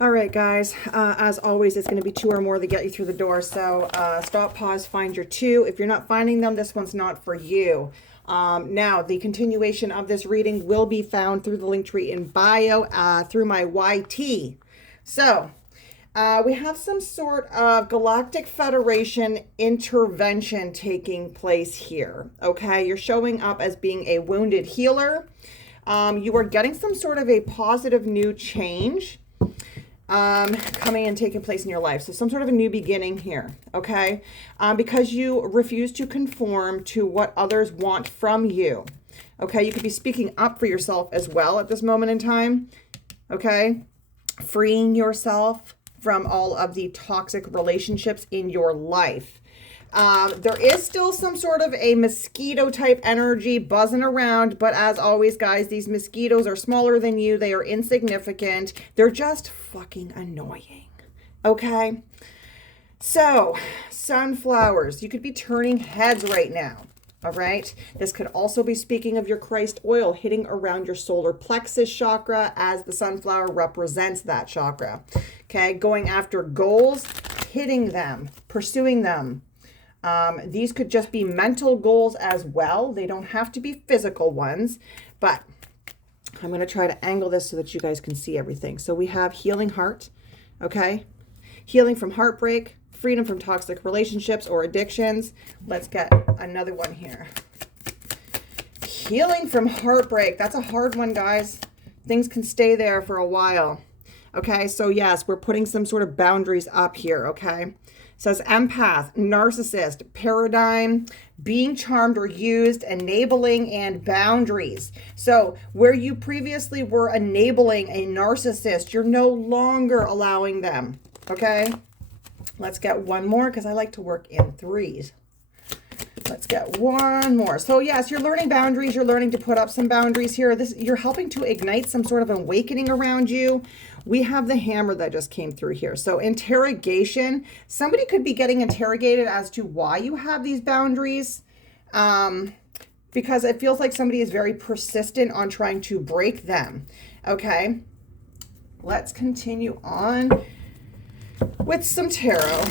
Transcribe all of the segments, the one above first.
All right, guys, as always, it's going to be two or more that get you through the door. So stop, pause, find your two. If you're not finding them, this one's not for you. Now, the continuation of this reading will be found through the link tree in bio, through my YT. So we have some sort of Galactic Federation intervention taking place here. Okay, you're showing up as being a wounded healer. You are getting some sort of a positive new change coming and taking place in your life. So some sort of a new beginning here, okay? Because you refuse to conform to what others want from you, okay? You could be speaking up for yourself as well at this moment in time, okay? Freeing yourself from all of the toxic relationships in your life. There is still some sort of a mosquito type energy buzzing around, but as always, guys, these mosquitoes are smaller than you. They are insignificant. They're just fucking annoying. Okay? So, sunflowers. You could be turning heads right now. All right? This could also be speaking of your Christ oil hitting around your solar plexus chakra, as the sunflower represents that chakra. Okay? Going after goals, hitting them, pursuing them. These could just be mental goals as well. They don't have to be physical ones, but I'm going to try to angle this so that you guys can see everything. So we have healing heart, okay? Healing from heartbreak, freedom from toxic relationships or addictions. Let's get another one here. Healing from heartbreak. That's a hard one, guys. Things can stay there for a while. Okay, so yes, we're putting some sort of boundaries up here, okay? Says empath, narcissist, paradigm, being charmed or used, enabling, and boundaries. So where you previously were enabling a narcissist, you're no longer allowing them, okay? Let's get one more because I like to work in threes. Let's get one more. So yes, you're learning boundaries. You're learning to put up some boundaries here. You're helping to ignite some sort of awakening around you. We have the hammer that just came through here. So interrogation. Somebody could be getting interrogated as to why you have these boundaries. Because it feels like somebody is very persistent on trying to break them. Okay. Let's continue on with some tarot.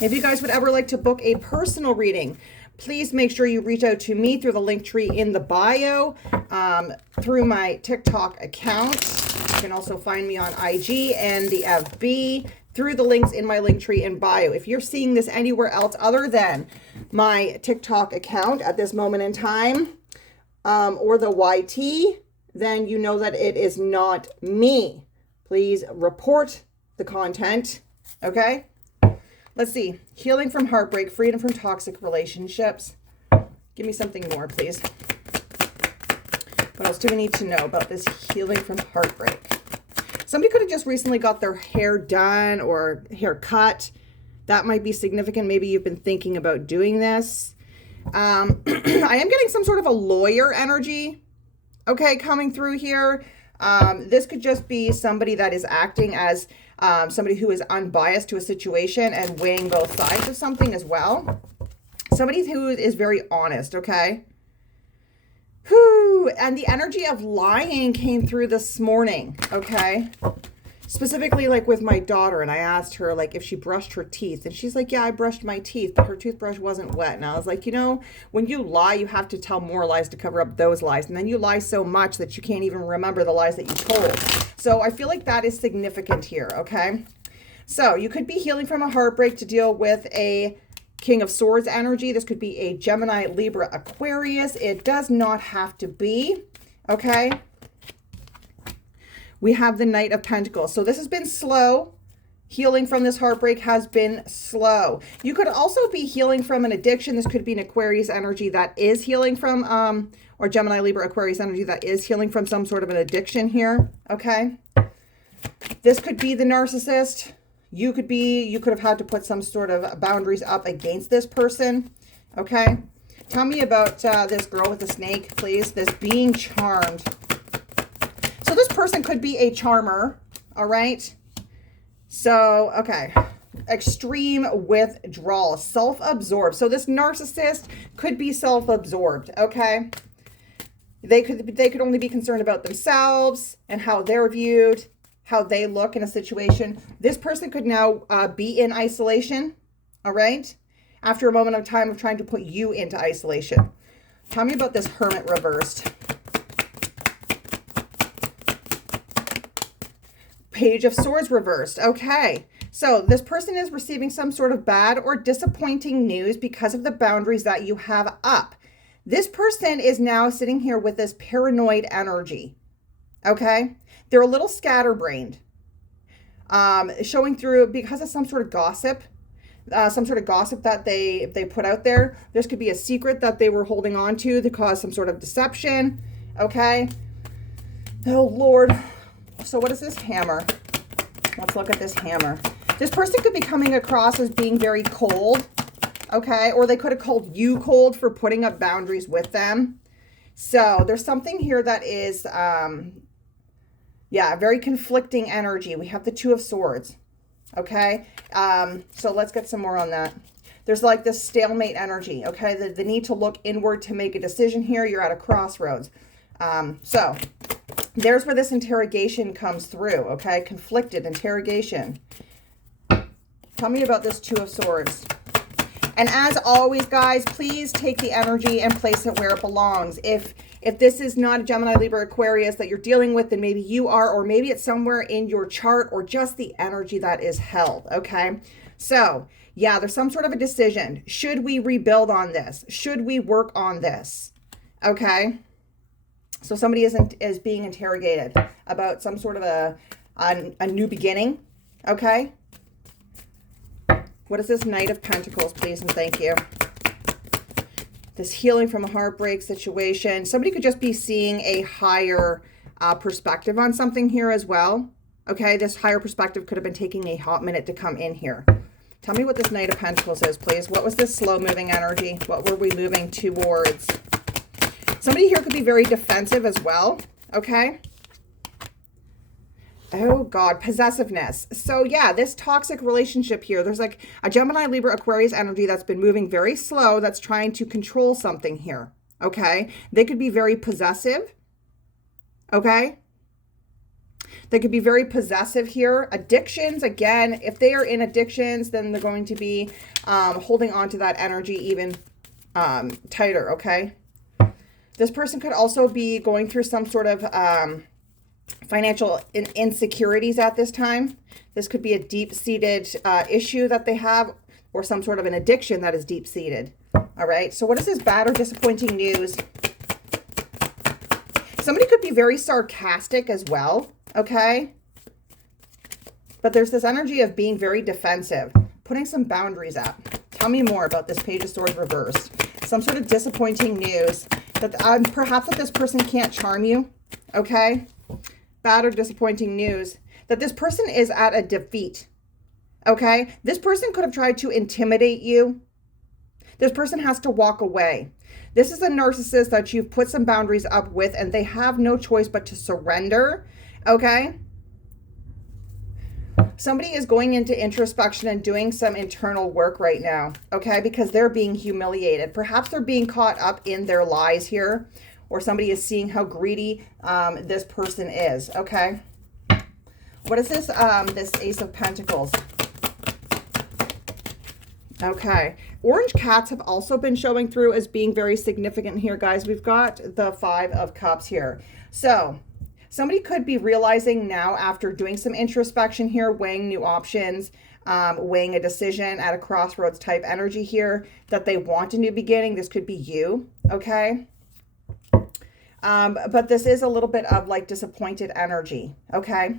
If you guys would ever like to book a personal reading, please make sure you reach out to me through the link tree in the bio, through my TikTok account. You can also find me on IG and the FB through the links in my link tree in bio. If you're seeing this anywhere else other than my TikTok account at this moment in time, or the YT, then you know that it is not me. Please report the content, okay? Let's see. Healing from heartbreak, freedom from toxic relationships. Give me something more, please. What else do we need to know about this healing from heartbreak? Somebody could have just recently got their hair done or hair cut. That might be significant. Maybe you've been thinking about doing this. I am getting some sort of a lawyer energy, okay, coming through here. This could just be somebody that is acting as somebody who is unbiased to a situation and weighing both sides of something as well. Somebody who is very honest, okay? Whew. And the energy of lying came through this morning, okay? Specifically, like with my daughter, and I asked her, like, if she brushed her teeth. And she's like, yeah, I brushed my teeth, but her toothbrush wasn't wet. And I was like, you know, when you lie, you have to tell more lies to cover up those lies. And then you lie so much that you can't even remember the lies that you told. So I feel like that is significant here, okay? So you could be healing from a heartbreak to deal with a King of Swords energy. This could be a Gemini, Libra, Aquarius. It does not have to be, okay? We have the Knight of Pentacles. So this has been slow. Healing from this heartbreak has been slow. You could also be healing from an addiction. This could be an Aquarius energy that is healing from, or Gemini, Libra, Aquarius energy that is healing from some sort of an addiction here, okay? This could be the narcissist. You could have had to put some sort of boundaries up against this person, okay? Tell me about this girl with the snake, please. This being charmed. So this person could be a charmer, all right? So, okay. Extreme withdrawal, self-absorbed. So this narcissist could be self-absorbed, okay? They could only be concerned about themselves and how they're viewed, how they look in a situation. This person could now be in isolation, all right? After a moment of time of trying to put you into isolation. Tell me about this Hermit reversed. Page of Swords reversed. Okay. So this person is receiving some sort of bad or disappointing news because of the boundaries that you have up. This person is now sitting here with this paranoid energy. Okay. They're a little scatterbrained. Showing through because of some sort of gossip. Some sort of gossip that they put out there. This could be a secret that they were holding on to cause some sort of deception. Okay. Oh, Lord. So what is this hammer? Let's look at this hammer. This person could be coming across as being very cold. Okay. Or they could have called you cold for putting up boundaries with them. So there's something here that is, yeah, very conflicting energy. We have the Two of Swords. Okay. So let's get some more on that. There's like this stalemate energy. Okay. The need to look inward to make a decision here. You're at a crossroads. So there's where this interrogation comes through. Okay. Conflicted interrogation. Tell me about this Two of Swords. And as always, guys, please take the energy and place it where it belongs. If this is not a Gemini, Libra, Aquarius that you're dealing with, then maybe you are, or maybe it's somewhere in your chart or just the energy that is held, okay? So, yeah, there's some sort of a decision. Should we rebuild on this? Should we work on this? Okay? So somebody is being interrogated about some sort of a new beginning, okay? What is this Knight of Pentacles, please, and thank you. This healing from a heartbreak situation. Somebody could just be seeing a higher perspective on something here as well. Okay, this higher perspective could have been taking a hot minute to come in here. Tell me what this Knight of Pentacles is, please. What was this slow-moving energy? What were we moving towards? Somebody here could be very defensive as well, okay? Oh, God, possessiveness. So, yeah, this toxic relationship here, there's like a Gemini, Libra, Aquarius energy that's been moving very slow that's trying to control something here, okay? They could be very possessive, okay? They could be very possessive here. Addictions, again, if they are in addictions, then they're going to be holding on to that energy even tighter, okay? This person could also be going through some sort of financial insecurities at this time. This could be a deep-seated issue that they have or some sort of an addiction that is deep-seated. All right. So what is this bad or disappointing news? Somebody could be very sarcastic as well. Okay. But there's this energy of being very defensive, putting some boundaries up. Tell me more about this Page of Swords reversed. Some sort of disappointing news that perhaps that this person can't charm you. Okay. Bad or disappointing news that this person is at a defeat. Okay. This person could have tried to intimidate you. This person has to walk away. This is a narcissist that you've put some boundaries up with and they have no choice but to surrender. Okay. Somebody is going into introspection and doing some internal work right now. Okay. Because they're being humiliated. Perhaps they're being caught up in their lies here. Or somebody is seeing how greedy this person is, okay? What is this, this Ace of Pentacles? Okay. Orange cats have also been showing through as being very significant here, guys. We've got the Five of Cups here. So somebody could be realizing now after doing some introspection here, weighing new options, weighing a decision at a crossroads type energy here, that they want a new beginning. This could be you, okay? But this is a little bit of like disappointed energy, okay?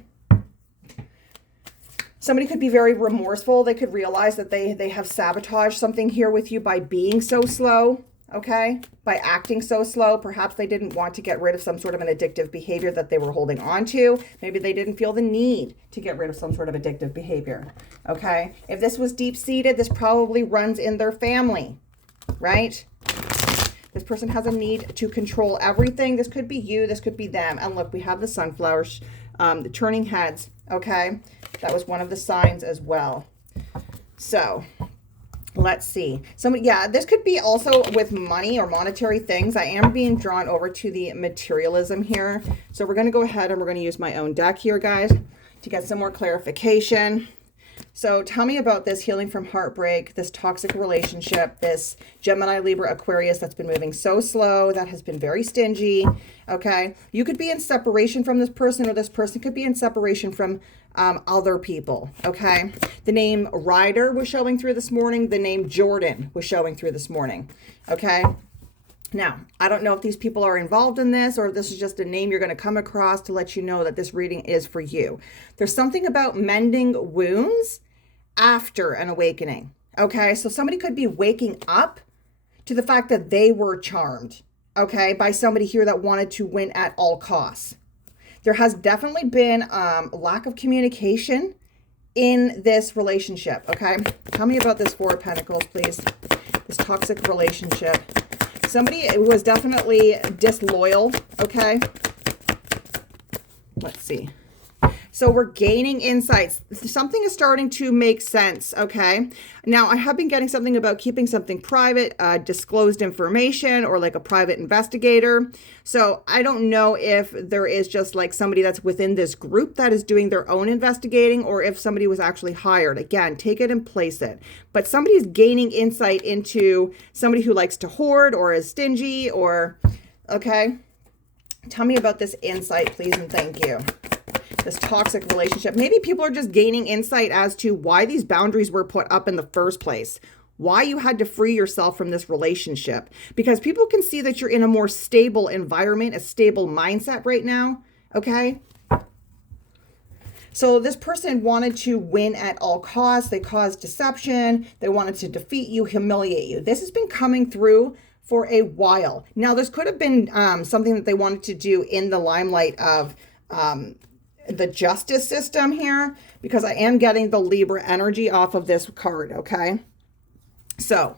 Somebody could be very remorseful. They could realize that they have sabotaged something here with you by being so slow, okay? By acting so slow. Perhaps they didn't want to get rid of some sort of an addictive behavior that they were holding on to. Maybe they didn't feel the need to get rid of some sort of addictive behavior, okay? If this was deep-seated, this probably runs in their family, right? This person has a need to control everything. This could be you. This could be them. And look, we have the sunflowers, the turning heads. Okay. That was one of the signs as well. So Let's see. Yeah, this could be also with money or monetary things. I am being drawn over to the materialism here. So we're going to go ahead and we're going to use my own deck here, guys, to get some more clarification. So tell me about this healing from heartbreak, this toxic relationship, this Gemini, Libra, Aquarius that's been moving so slow, that has been very stingy, okay? You could be in separation from this person, or this person could be in separation from other people, okay? The name Ryder was showing through this morning. The name Jordan was showing through this morning, okay? Now, I don't know if these people are involved in this or if this is just a name you're going to come across to let you know that this reading is for you. There's something about mending wounds after an awakening. Okay, so somebody could be waking up to the fact that they were charmed, okay, by somebody here that wanted to win at all costs. There has definitely been lack of communication in this relationship, okay? Tell me about this Four of Pentacles, please. This toxic relationship. Somebody was definitely disloyal, okay? Let's see. So we're gaining insights. Something is starting to make sense, okay? Now, I have been getting something about keeping something private, disclosed information, or like a private investigator. So I don't know if there is just like somebody that's within this group that is doing their own investigating, or if somebody was actually hired. Again, take it and place it. But somebody's gaining insight into somebody who likes to hoard or is stingy or, okay? Tell me about this insight, please, and thank you. This toxic relationship. Maybe people are just gaining insight as to why these boundaries were put up in the first place, why you had to free yourself from this relationship, because people can see that you're in a more stable environment, a stable mindset right now, okay? So this person wanted to win at all costs. They caused deception. They wanted to defeat you, humiliate you. This has been coming through for a while. Now, this could have been something that they wanted to do in the limelight of the justice system here, because I am getting the Libra energy off of this card, okay? So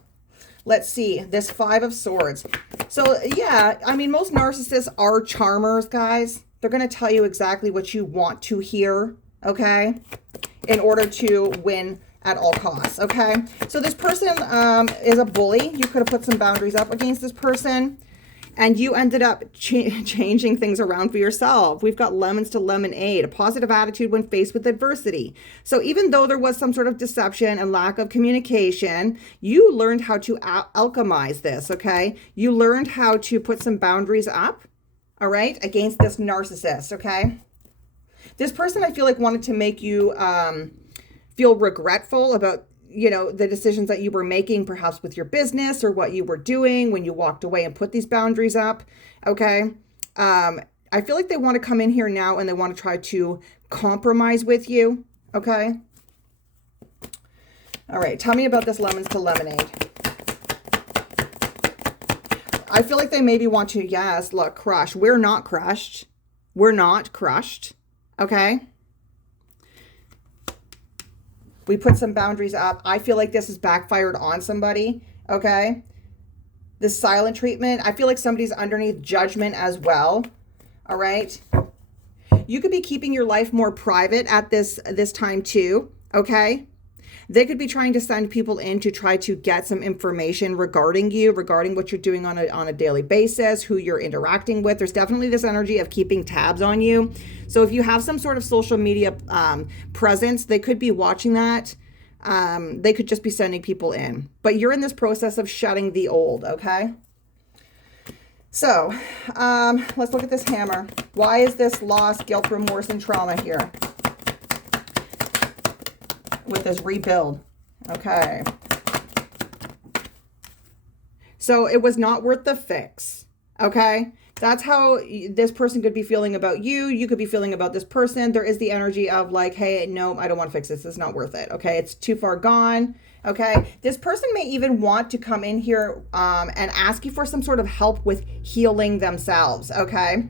let's see, this Five of Swords. So yeah, I mean, most narcissists are charmers, guys. They're going to tell you exactly what you want to hear, okay, in order to win at all costs, okay? So this person is a bully. You could have put some boundaries up against this person, and you ended up changing things around for yourself. We've got lemons to lemonade, a positive attitude when faced with adversity. So even though there was some sort of deception and lack of communication, you learned how to alchemize this, okay? You learned how to put some boundaries up, all right, against this narcissist, okay? This person, I feel like, wanted to make you feel regretful about, you know, the decisions that you were making, perhaps with your business or what you were doing when you walked away and put these boundaries up, okay? I feel like they want to come in here now and they want to try to compromise with you, okay? All right, tell me about this lemons to lemonade. I feel like they maybe want to, yes, look, crush. We're not crushed. We're not crushed, okay? We put some boundaries up. I feel like this has backfired on somebody, okay? This silent treatment, I feel like somebody's underneath judgment as well, all right? You could be keeping your life more private at this time too, okay? They could be trying to send people in to try to get some information regarding you, regarding what you're doing on a daily basis, who you're interacting with. There's definitely this energy of keeping tabs on you. So if you have some sort of social media presence, they could be watching that. They could just be sending people in. But you're in this process of shutting the old, okay? So let's look at this hammer. Why is this loss, guilt, remorse, and trauma here with this rebuild? Okay. So it was not worth the fix. Okay. That's how this person could be feeling about you. You could be feeling about this person. There is the energy of like, hey, no, I don't want to fix this. It's not worth it. Okay. It's too far gone. Okay. This person may even want to come in here and ask you for some sort of help with healing themselves. Okay.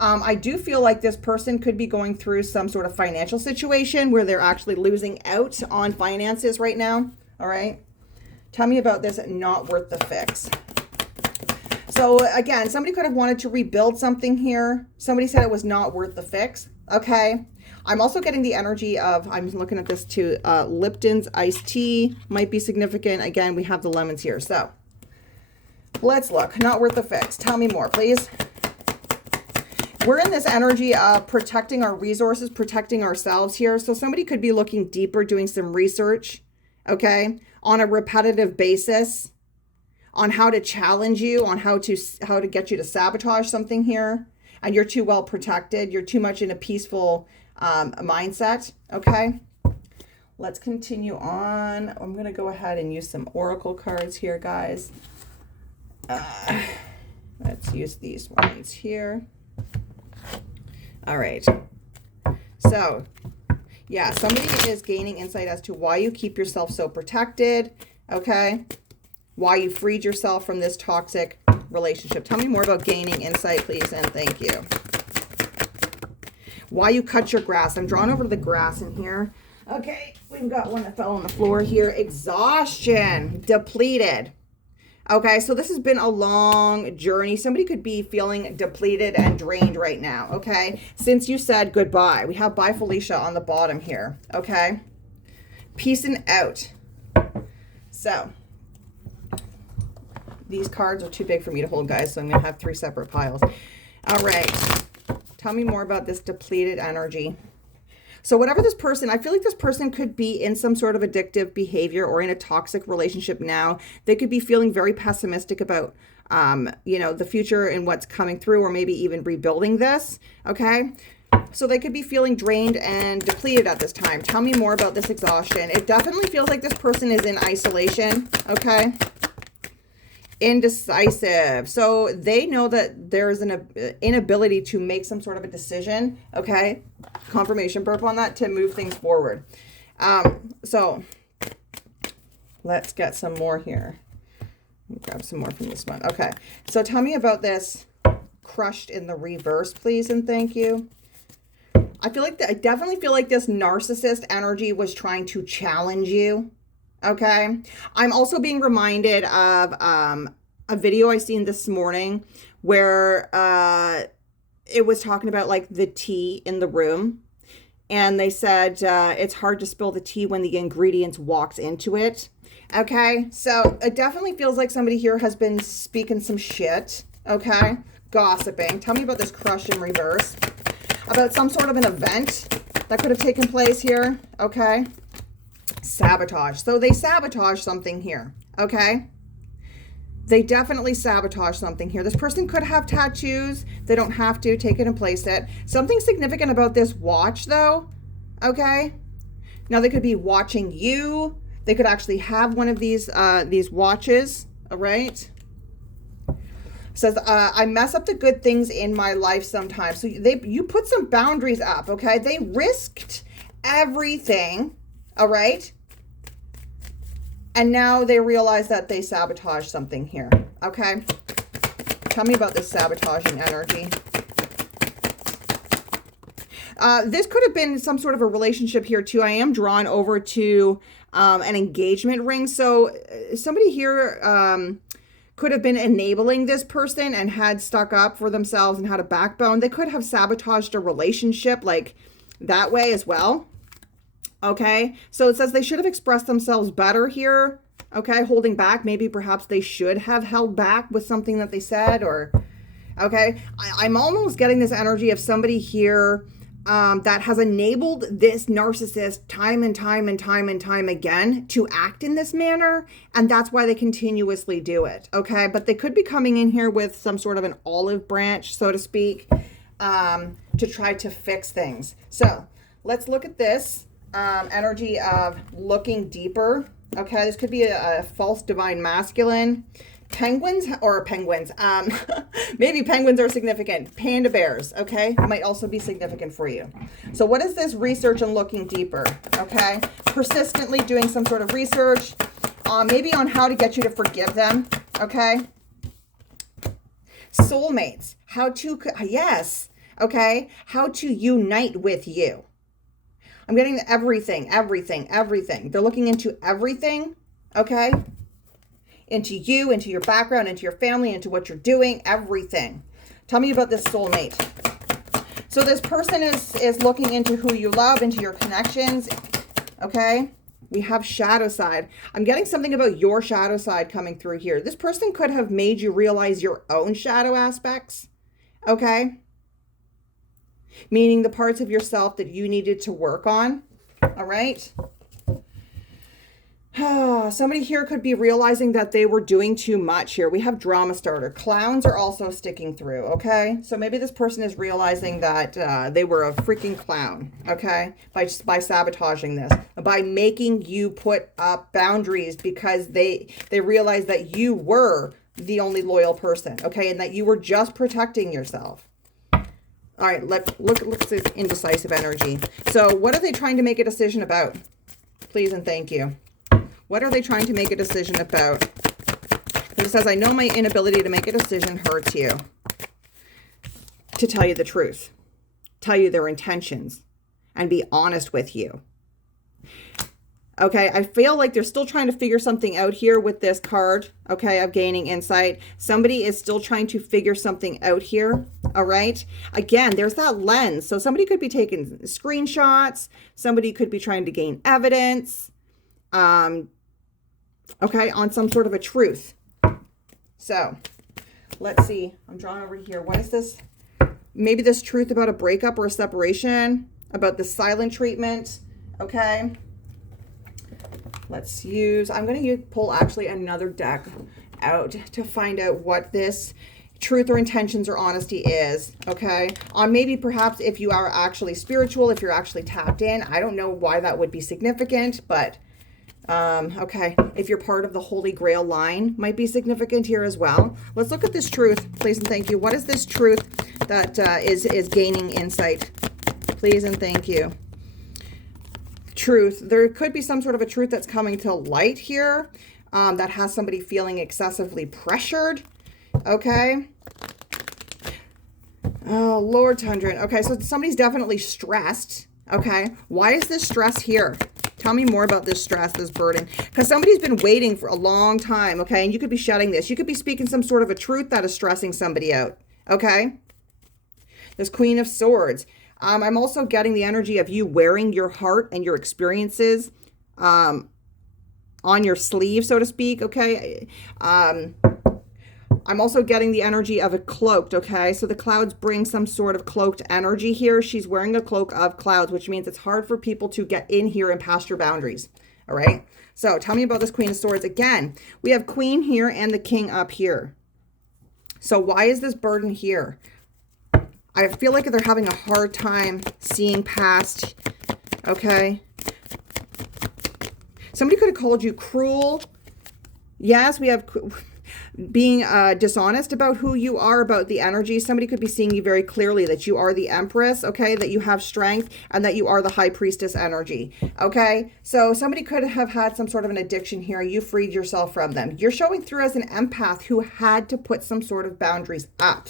I do feel like this person could be going through some sort of financial situation where they're actually losing out on finances right now. All right. Tell me about this not worth the fix. So again, somebody could have wanted to rebuild something here. Somebody said it was not worth the fix. Okay. I'm also getting the energy of, I'm looking at this too, Lipton's iced tea might be significant. Again, we have the lemons here. So let's look. Not worth the fix. Tell me more, please. We're in this energy of protecting our resources, protecting ourselves here. So somebody could be looking deeper, doing some research, okay, on a repetitive basis, on how to challenge you, on how to get you to sabotage something here. And you're too well protected. You're too much in a peaceful mindset, okay? Let's continue on. I'm going to go ahead and use some oracle cards here, guys. Let's use these ones here. All right. So, yeah, somebody is gaining insight as to why you keep yourself so protected, okay? Why you freed yourself from this toxic relationship. Tell me more about gaining insight, please, and thank you. Why you cut your grass. I'm drawn over to the grass in here. Okay, we've got one that fell on the floor here. Exhaustion, depleted. Okay, so this has been a long journey. Somebody could be feeling depleted and drained right now, okay? Since you said goodbye. We have bye Felicia on the bottom here, okay? Peacing out. So, these cards are too big for me to hold, guys, so I'm going to have 3 separate piles. All right. Tell me more about this depleted energy. So whatever this person, I feel like this person could be in some sort of addictive behavior or in a toxic relationship now. They could be feeling very pessimistic about, the future and what's coming through, or maybe even rebuilding this, okay? So they could be feeling drained and depleted at this time. Tell me more about this exhaustion. It definitely feels like this person is in isolation, okay? Indecisive. So they know that there's an inability to make some sort of a decision, okay? Confirmation burp on that to move things forward. So let's get some more here. Grab some more from this one. Okay. So tell me about this crushed in the reverse, please, and thank you. I definitely feel like this narcissist energy was trying to challenge you. Okay. I'm also being reminded of a video I seen this morning where it was talking about like the tea in the room. And they said it's hard to spill the tea when the ingredients walks into it. Okay. So it definitely feels like somebody here has been speaking some shit. Okay. Gossiping. Tell me about this crush in reverse. About some sort of an event that could have taken place here. Okay. Sabotage. So they sabotage something here, okay? They definitely sabotage something here. This person could have tattoos. They don't have to. Take it and place it. Something significant about this watch, though, okay? Now, they could be watching you. They could actually have one of these watches, all right? Says, I mess up the good things in my life sometimes. So you put some boundaries up, okay? They risked everything, all right? And now they realize that they sabotage something here. Okay. Tell me about this sabotaging energy. This could have been some sort of a relationship here too. I am drawn over to an engagement ring. So somebody here could have been enabling this person and had stuck up for themselves and had a backbone. They could have sabotaged a relationship like that way as well. Okay, so it says they should have expressed themselves better here. Okay, holding back. Maybe perhaps they should have held back with something that they said, or, okay. I'm almost getting this energy of somebody here that has enabled this narcissist time and time and time and time again to act in this manner. And that's why they continuously do it. Okay, but they could be coming in here with some sort of an olive branch, so to speak, to try to fix things. So let's look at this. Energy of looking deeper. Okay, this could be a false divine masculine. Penguins. Maybe penguins are significant. Panda bears, okay, might also be significant for you. So what is this research and looking deeper? Okay, persistently doing some sort of research, maybe on how to get you to forgive them. Okay, soulmates. How to unite with you. I'm getting everything. They're looking into everything, okay? Into you, into your background, into your family, into what you're doing, everything. Tell me about this soulmate. So So this person is looking into who you love, into your connections, okay? We have shadow side. I'm getting something about your shadow side coming through here. This person could have made you realize your own shadow aspects, okay? Meaning the parts of yourself that you needed to work on, all right? Somebody here could be realizing that they were doing too much here. We have drama starter. Clowns are also sticking through, okay? So maybe this person is realizing that they were a freaking clown, okay? By sabotaging this, by making you put up boundaries because they realized that you were the only loyal person, okay? And that you were just protecting yourself. All right, look at this indecisive energy. So what are they trying to make a decision about? Please and thank you. What are they trying to make a decision about? It says, I know my inability to make a decision hurts you. To tell you the truth. Tell you their intentions. And be honest with you. Okay, I feel like they're still trying to figure something out here with this card, okay, of gaining insight. Somebody is still trying to figure something out here, all right? Again, there's that lens. So somebody could be taking screenshots. Somebody could be trying to gain evidence. Okay, on some sort of a truth. So, let's see. I'm drawing over here. What is this? Maybe this truth about a breakup or a separation, about the silent treatment. Okay. Let's use, I'm going to pull actually another deck out to find out what this truth or intentions or honesty is. Okay. On maybe perhaps if you are actually spiritual, if you're actually tapped in. I don't know why that would be significant, but okay, if you're part of the Holy Grail line, might be significant here as well. Let's look at this truth, please and thank you. What is this truth that is gaining insight? Please and thank you. Truth. There could be some sort of a truth that's coming to light here that has somebody feeling excessively pressured. Okay. Oh, Lord Tundra. Okay, so somebody's definitely stressed. Okay. Why is this stress here? Tell me more about this stress, this burden. Because somebody's been waiting for a long time, okay? And you could be shedding this. You could be speaking some sort of a truth that is stressing somebody out, okay? This Queen of Swords. I'm also getting the energy of you wearing your heart and your experiences on your sleeve, so to speak, okay? I'm also getting the energy of a cloaked, okay? So the clouds bring some sort of cloaked energy here. She's wearing a cloak of clouds, which means it's hard for people to get in here and past your boundaries, all right? So tell me about this Queen of Swords. Again, we have Queen here and the King up here. So why is this burden here? I feel like they're having a hard time seeing past, okay? Somebody could have called you cruel. Yes, we have being dishonest about who you are, about the energy. Somebody could be seeing you very clearly that you are the Empress, okay, that you have strength and that you are the High Priestess energy, okay? So somebody could have had some sort of an addiction here. You freed yourself from them. You're showing through as an empath who had to put some sort of boundaries up,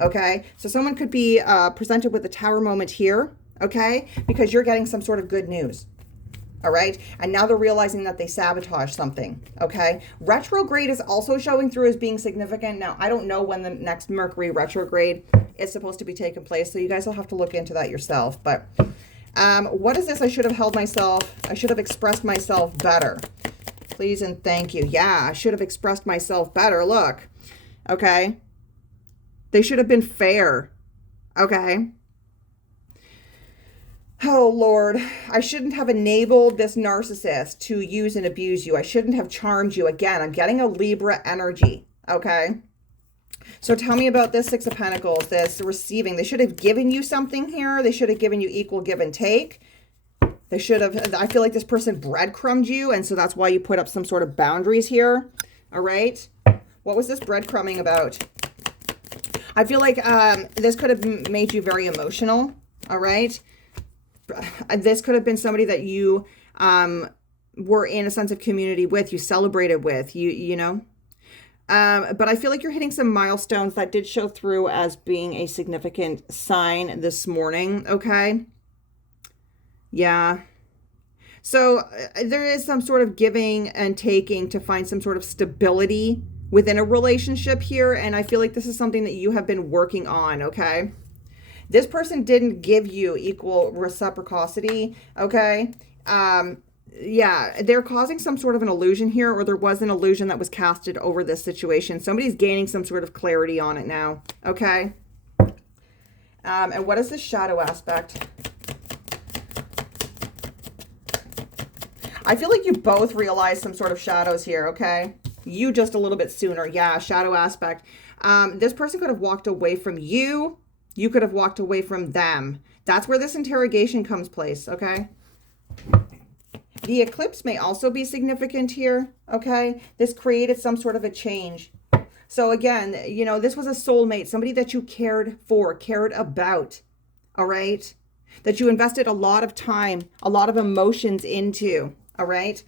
okay? So someone could be presented with a Tower moment here, okay, because you're getting some sort of good news. All right. And now they're realizing that they sabotage something. Okay. Retrograde is also showing through as being significant. Now, I don't know when the next Mercury retrograde is supposed to be taking place. So you guys will have to look into that yourself. But what is this? I should have held myself. I should have expressed myself better. Please and thank you. Yeah, I should have expressed myself better. Look. Okay. They should have been fair. Okay. Oh, Lord, I shouldn't have enabled this narcissist to use and abuse you. I shouldn't have charmed you. Again, I'm getting a Libra energy, okay? So tell me about this Six of Pentacles, this receiving. They should have given you something here. They should have given you equal give and take. They should have, I feel like this person breadcrumbed you, and so that's why you put up some sort of boundaries here, all right? What was this breadcrumbing about? I feel like this could have made you very emotional, all right? This could have been somebody that you were in a sense of community with, you celebrated with, you know. But I feel like you're hitting some milestones that did show through as being a significant sign this morning, okay? Yeah. So there is some sort of giving and taking to find some sort of stability within a relationship here. And I feel like this is something that you have been working on, okay? This person didn't give you equal reciprocity, okay? Yeah, they're causing some sort of an illusion here, or there was an illusion that was casted over this situation. Somebody's gaining some sort of clarity on it now, okay? And what is the shadow aspect? I feel like you both realized some sort of shadows here, okay? You just a little bit sooner. Yeah, shadow aspect. This person could have walked away from you. You could have walked away from them. That's where this interrogation comes place, okay? The eclipse may also be significant here, okay? This created some sort of a change. So again, you know, this was a soulmate, somebody that you cared for, cared about, all right? That you invested a lot of time, a lot of emotions into, all right?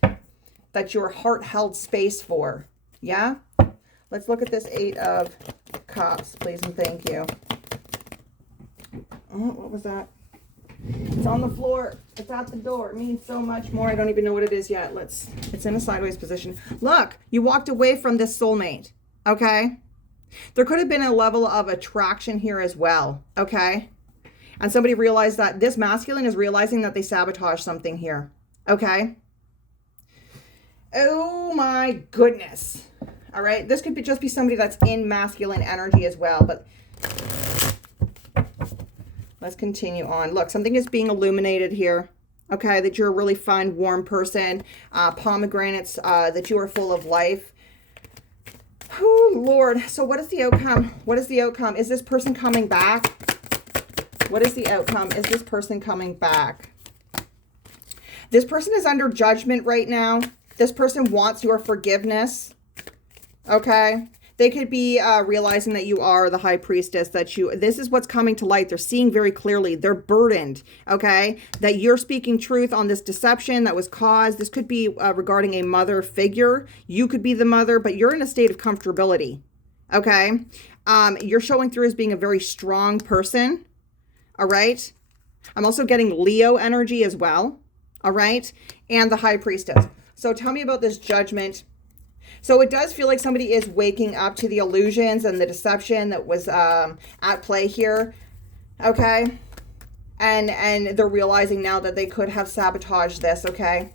That your heart held space for, yeah? Let's look at this 8 of Cups, please and thank you. Oh, what was that? It's on the floor. It's at the door. It means so much more. I don't even know what it is yet. It's in a sideways position. Look, you walked away from this soulmate, okay? There could have been a level of attraction here as well, okay? And somebody realized that this masculine is realizing that they sabotaged something here, okay? Oh my goodness. All right, this could just be somebody that's in masculine energy as well, but let's continue on. Look, something is being illuminated here, okay, that you're a really fun, warm person. Pomegranates, that you are full of life. Oh, Lord. So what is the outcome? What is the outcome? Is this person coming back? What is the outcome? Is this person coming back? This person is under judgment right now. This person wants your forgiveness, okay? They could be realizing that you are the high priestess, this is what's coming to light. They're seeing very clearly. They're burdened, okay? That you're speaking truth on this deception that was caused. This could be regarding a mother figure. You could be the mother, but you're in a state of comfortability, okay? You're showing through as being a very strong person, all right? I'm also getting Leo energy as well, all right? And the high priestess. So tell me about this judgment. So it does feel like somebody is waking up to the illusions and the deception that was at play here, okay? And they're realizing now that they could have sabotaged this, okay?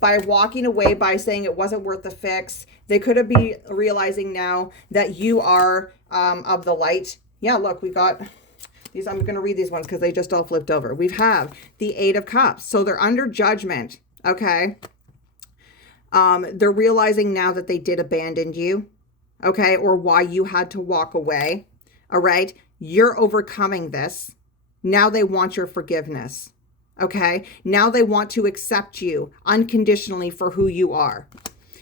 By walking away, by saying it wasn't worth the fix, they could have been realizing now that you are of the light. Yeah, look, we got these. I'm going to read these ones because they just all flipped over. We have the 8 of Cups. So they're under judgment, okay? They're realizing now that they did abandon you, okay? Or why you had to walk away, all right? You're overcoming this. Now they want your forgiveness, okay? Now they want to accept you unconditionally for who you are,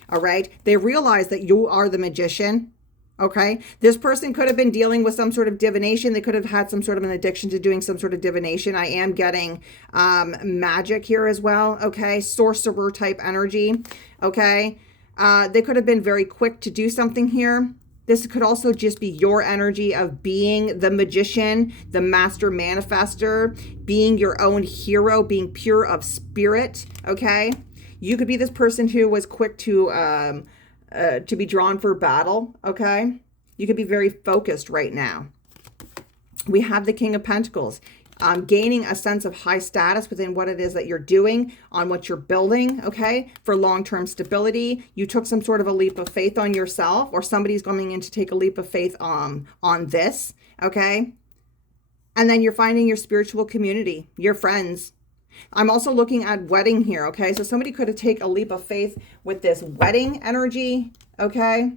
all right? They realize that you are the magician, okay? This person could have been dealing with some sort of divination. They could have had some sort of an addiction to doing some sort of divination. I am getting magic here as well, okay? Sorcerer type energy, okay? They could have been very quick to do something here. This could also just be your energy of being the magician, the master manifester, being your own hero, being pure of spirit, okay? You could be this person who was quick to be drawn for battle, okay? You could be very focused right now. We have the King of Pentacles, gaining a sense of high status within what it is that you're doing, on what you're building, okay? For long-term stability. You took some sort of a leap of faith on yourself, or somebody's coming in to take a leap of faith on this, okay? And then you're finding your spiritual community, your friends. I'm also looking at wedding here, okay? So somebody could have taken a leap of faith with this wedding energy, okay?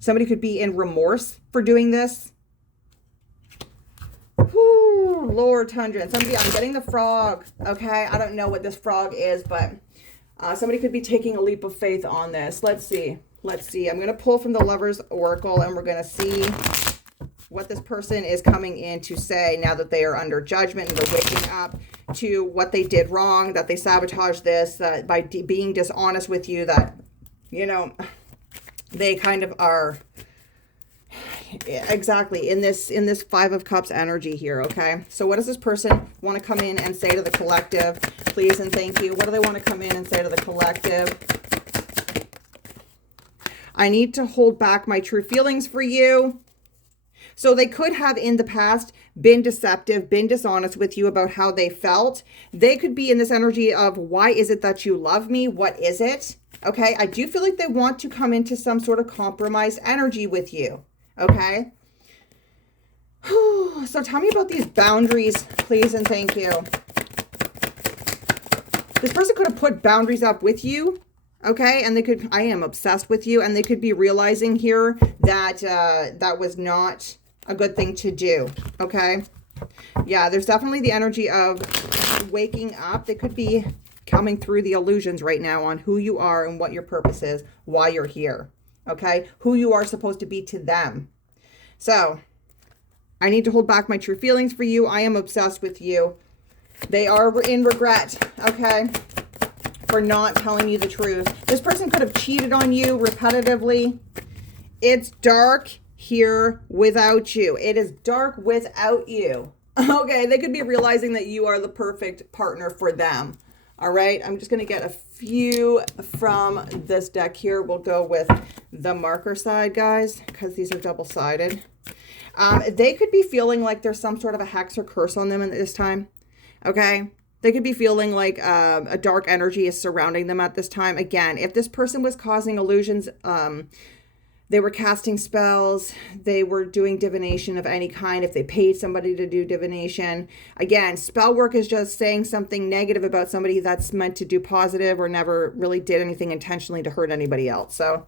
Somebody could be in remorse for doing this. Whoo, Lord Tundra. And somebody, I'm getting the frog, okay? I don't know what this frog is, but somebody could be taking a leap of faith on this. Let's see. Let's see. I'm going to pull from the Lover's Oracle, and we're going to see what this person is coming in to say now that they are under judgment and they're waking up to what they did wrong, that they sabotaged this, that by being dishonest with you, that, you know, they kind of are exactly in this 5 of Cups energy here, okay? So what does this person want to come in and say to the collective? Please and thank you. What do they want to come in and say to the collective? I need to hold back my true feelings for you. So they could have in the past been deceptive, been dishonest with you about how they felt. They could be in this energy of, why is it that you love me? What is it? Okay, I do feel like they want to come into some sort of compromised energy with you. Okay. So tell me about these boundaries, please, and thank you. This person could have put boundaries up with you. Okay, and they could, I am obsessed with you, and they could be realizing here that that was not a good thing to do. Okay, yeah, there's definitely the energy of waking up. They could be coming through the illusions right now on who you are and what your purpose is, why you're here. Okay, who you are supposed to be to them. So I need to hold back my true feelings for you. I am obsessed with you. They are in regret. Okay, for not telling you the truth. This person could have cheated on you repetitively. It's dark here without you. It is dark without you. Okay, they could be realizing that you are the perfect partner for them. All right, I'm just going to get a few from this deck here. We'll go with the marker side, guys, because these are double-sided. They could be feeling like there's some sort of a hex or curse on them at this time. Okay, they could be feeling like a dark energy is surrounding them at this time. Again, if this person was causing illusions, they were casting spells, they were doing divination of any kind, if they paid somebody to do divination. Again, spell work is just saying something negative about somebody that's meant to do positive or never really did anything intentionally to hurt anybody else. So,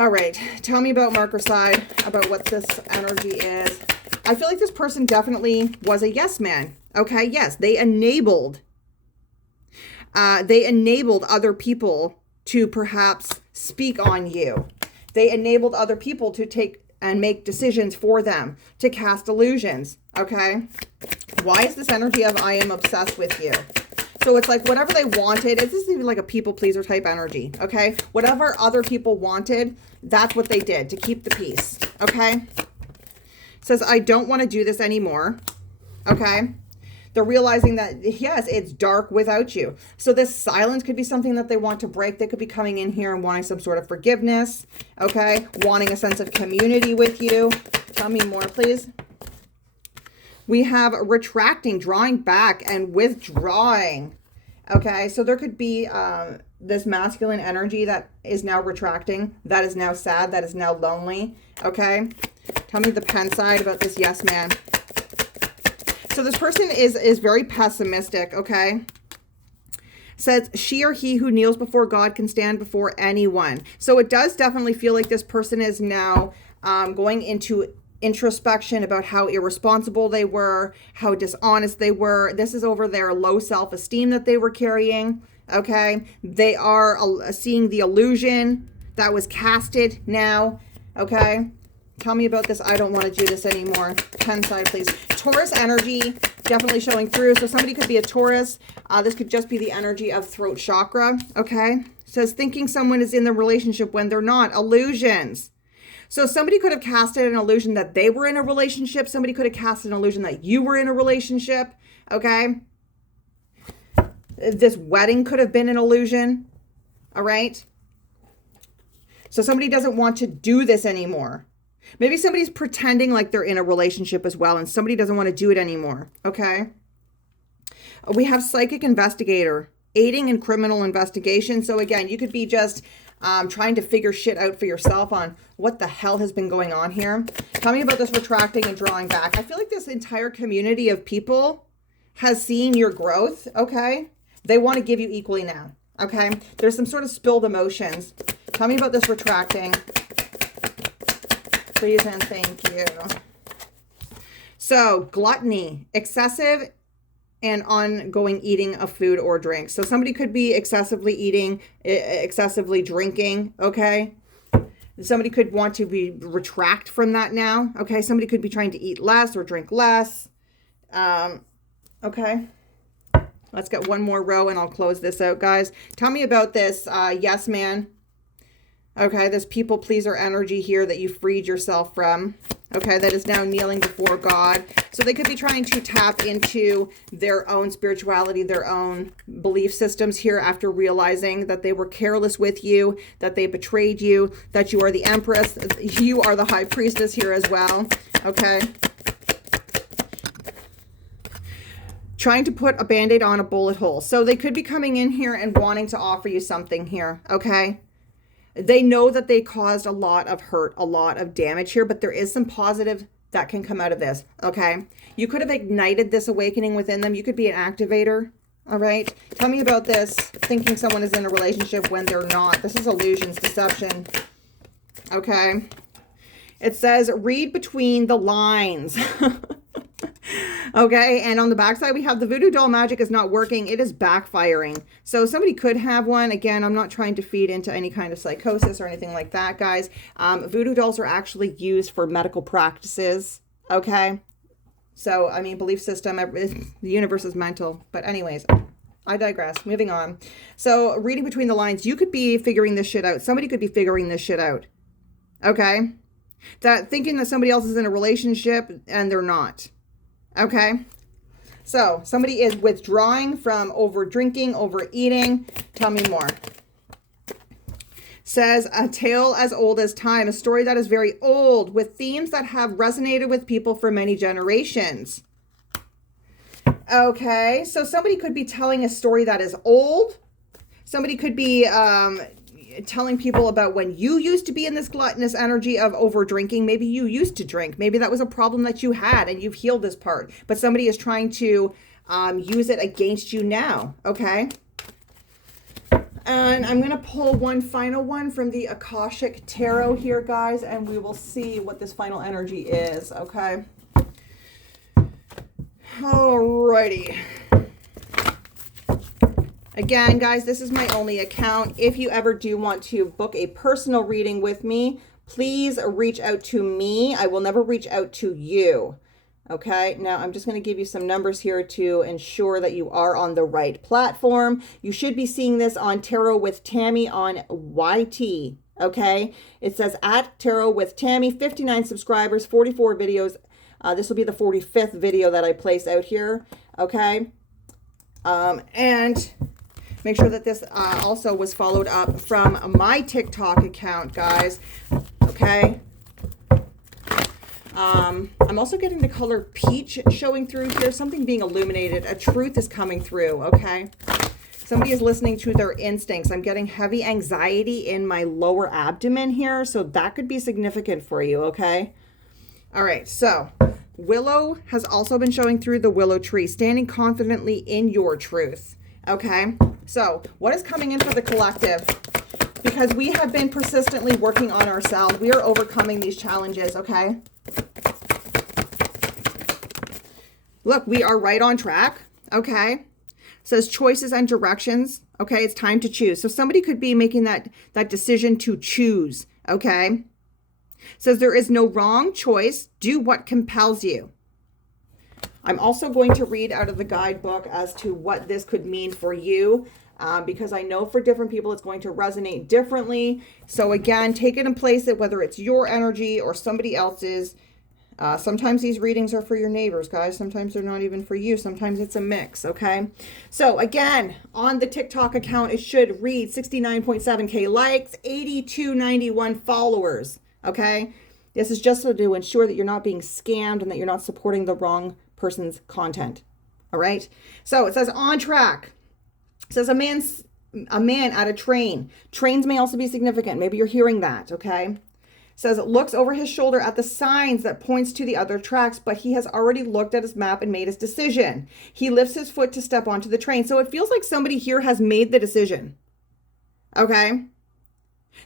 all right, tell me about marker side, about what this energy is. I feel like this person definitely was a yes man. Okay, yes, they enabled other people to perhaps speak on you. They enabled other people to take and make decisions for them, to cast illusions. Okay, why is this energy of I am obsessed with you? So it's like whatever they wanted. This is even like a people pleaser type energy. Okay, whatever other people wanted, that's what they did to keep the peace. Okay, it says I don't want to do this anymore. Okay. They're realizing that, yes, it's dark without you. So this silence could be something that they want to break. They could be coming in here and wanting some sort of forgiveness, okay? Wanting a sense of community with you. Tell me more, please. We have retracting, drawing back, and withdrawing, okay? So there could be this masculine energy that is now retracting, that is now sad, that is now lonely, okay? Tell me the pen side about this yes man. So this person is very pessimistic, okay? Says, she or he who kneels before God can stand before anyone. So it does definitely feel like this person is now going into introspection about how irresponsible they were, how dishonest they were. This is over their low self-esteem that they were carrying, okay? They are seeing the illusion that was casted now, okay? Tell me about this. I don't want to do this anymore. Pen side, please. Taurus energy definitely showing through. So somebody could be a Taurus. This could just be the energy of throat chakra. Okay. Says thinking someone is in the relationship when they're not. Illusions. So somebody could have casted an illusion that they were in a relationship. Somebody could have casted an illusion that you were in a relationship. Okay. This wedding could have been an illusion. All right. So somebody doesn't want to do this anymore. Maybe somebody's pretending like they're in a relationship as well, and somebody doesn't want to do it anymore, okay? We have psychic investigator, aiding in criminal investigation. So again, you could be just trying to figure shit out for yourself on what the hell has been going on here. Tell me about this retracting and drawing back. I feel like this entire community of people has seen your growth, okay? They want to give you equally now, okay? There's some sort of spilled emotions. Tell me about this retracting. Please and thank you. So gluttony, excessive and ongoing eating of food or drink. So somebody could be excessively eating, excessively drinking, okay? Somebody could want to be retract from that now, okay? Somebody could be trying to eat less or drink less. Okay. Let's get one more row and I'll close this out, guys. Tell me about this yes man. Okay, this people pleaser energy here that you freed yourself from. okay, that is now kneeling before God. So they could be trying to tap into their own spirituality, their own belief systems here after realizing that they were careless with you, that they betrayed you, that you are the Empress, you are the High Priestess here as well, okay? Trying to put a Band-Aid on a bullet hole. So they could be coming in here and wanting to offer you something here, okay? They know that they caused a lot of hurt, a lot of damage here, but there is some positive that can come out of this, okay? You could have ignited this awakening within them. You could be an activator, all right? Tell me about this, thinking someone is in a relationship when they're not. This is illusions, deception, okay? It says, read between the lines. Okay, and on the backside, we have the voodoo doll magic is not working. It is backfiring. So somebody could have one. Again, I'm not trying to feed into any kind of psychosis or anything like that, guys. Voodoo dolls are actually used for medical practices, okay? So, I mean, belief system, the universe is mental. But anyways, I digress. Moving on. So, reading between the lines, you could be figuring this shit out. Somebody could be figuring this shit out, okay? That thinking that somebody else is in a relationship and they're not. Okay, so somebody is withdrawing from over drinking, overeating. Tell me more. Says, a tale as old as time, a story that is very old with themes that have resonated with people for many generations. Okay, so somebody could be telling a story that is old. Somebody could be telling people about when you used to be in this gluttonous energy of over drinking. Maybe you used to drink. Maybe that was a problem that you had and you've healed this part. But somebody is trying to use it against you now. Okay. And I'm going to pull one final one from the Akashic Tarot here, guys. And we will see what this final energy is. Okay. Alrighty. Again, guys, this is my only account. If you ever do want to book a personal reading with me, please reach out to me. I will never reach out to you. Okay, now I'm just going to give you some numbers here to ensure that you are on the right platform. You should be seeing this on Tarot with Tammy on YT. Okay, it says at Tarot with Tammy, 59 subscribers, 44 videos. This will be the 45th video that I place out here. Okay, and make sure that this also was followed up from my TikTok account, guys. Okay. I'm also getting the color peach showing through here. Something being illuminated. A truth is coming through, okay? Somebody is listening to their instincts. I'm getting heavy anxiety in my lower abdomen here, so that could be significant for you, okay? All right, so willow has also been showing through the willow tree, standing confidently in your truth, okay? So what is coming in for the collective? Because we have been persistently working on ourselves. We are overcoming these challenges, okay? Look, we are right on track, okay? It says choices and directions, okay? It's time to choose. So somebody could be making that decision to choose, okay? It says there is no wrong choice. Do what compels you. I'm also going to read out of the guidebook as to what this could mean for you, because I know for different people it's going to resonate differently. So again, take it and place it, whether it's your energy or somebody else's. Sometimes these readings are for your neighbors, guys. Sometimes they're not even for you. Sometimes it's a mix, okay? So again, on the TikTok account, it should read 69.7K likes, 8291 followers, okay? This is just so to ensure that you're not being scammed and that you're not supporting the wrong person's content, all right? So it says on track. It says a man at a train. Trains may also be significant. Maybe you're hearing that, okay? Says it looks over his shoulder at the signs that points to the other tracks, but he has already looked at his map and made his decision. He lifts his foot to step onto the train. So it feels like somebody here has made the decision. Okay?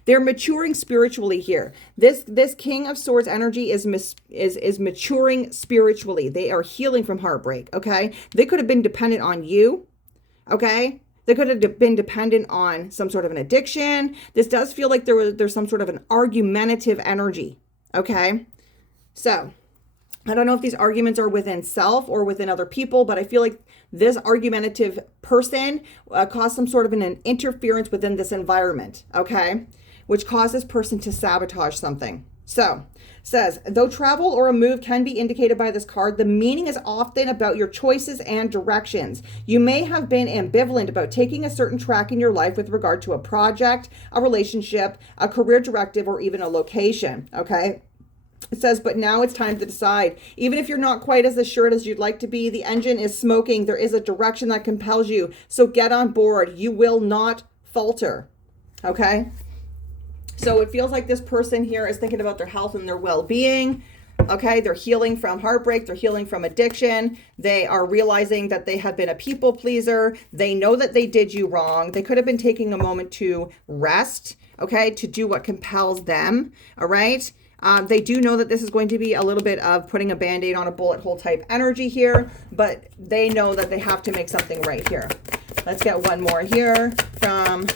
They're maturing spiritually here. This King of Swords energy is maturing spiritually. They are healing from heartbreak, okay? They could have been dependent on you, okay? They could have been dependent on some sort of an addiction. This does feel like there's some sort of an argumentative energy, okay? So, I don't know if these arguments are within self or within other people, but I feel like this argumentative person caused some sort of an interference within this environment, okay? Which caused this person to sabotage something, So, says, though travel or a move can be indicated by this card, the meaning is often about your choices and directions. You may have been ambivalent about taking a certain track in your life with regard to a project, a relationship, a career directive, or even a location, okay? It says, but now it's time to decide. Even if you're not quite as assured as you'd like to be, the engine is smoking. There is a direction that compels you. So get on board. You will not falter, okay? So it feels like this person here is thinking about their health and their well-being. Okay, they're healing from heartbreak. They're healing from addiction. They are realizing that they have been a people pleaser. They know that they did you wrong. They could have been taking a moment to rest, okay, to do what compels them, all right? They do know that this is going to be a little bit of putting a Band-Aid on a bullet hole type energy here, but they know that they have to make something right here. Let's get one more here from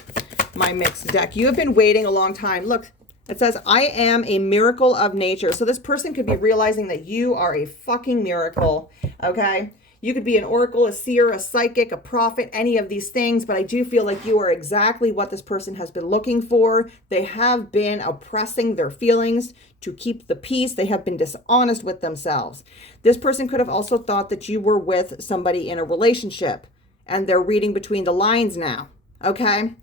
my mixed deck. You have been waiting a long time. Look, it says, I am a miracle of nature. So this person could be realizing that you are a fucking miracle, okay? You could be an oracle, a seer, a psychic, a prophet, any of these things, but I do feel like you are exactly what this person has been looking for. They have been oppressing their feelings to keep the peace. They have been dishonest with themselves. This person could have also thought that you were with somebody in a relationship, and they're reading between the lines now, okay?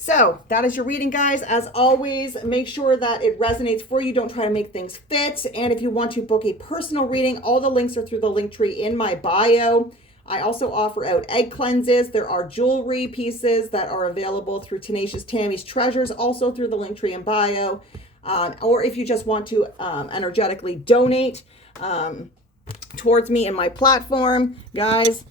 So that is your reading, guys. As always, make sure that it resonates for you. Don't try to make things fit. And if you want to book a personal reading, all the links are through the link tree in my bio. I also offer out egg cleanses. There are jewelry pieces that are available through Tenacious Tammy's Treasures, also through the link tree in bio. Or if you just want to energetically donate towards me and my platform, guys,